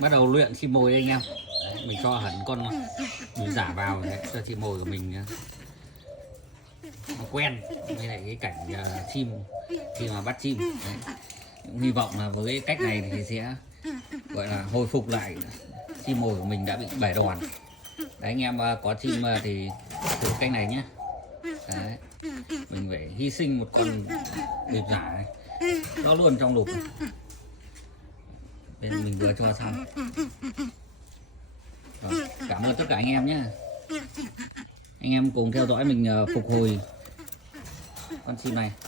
bắt đầu luyện chim mồi anh em. Đấy, mình cho hẳn con mình giả vào đấy, cho chim mồi của mình nó quen với lại cái cảnh chim khi mà bắt chim đấy. Hy vọng là với cái cách này thì sẽ gọi là hồi phục lại chim mồi của mình đã bị bể đòn. Đấy anh em có chim thì thử cách này nhé. Đấy, mình phải hy sinh một con bịp giả này, nó luôn trong lục này. Bên mình vừa cho xong. Rồi, cảm ơn tất cả anh em nhé. Anh em cùng theo dõi mình phục hồi con chim này.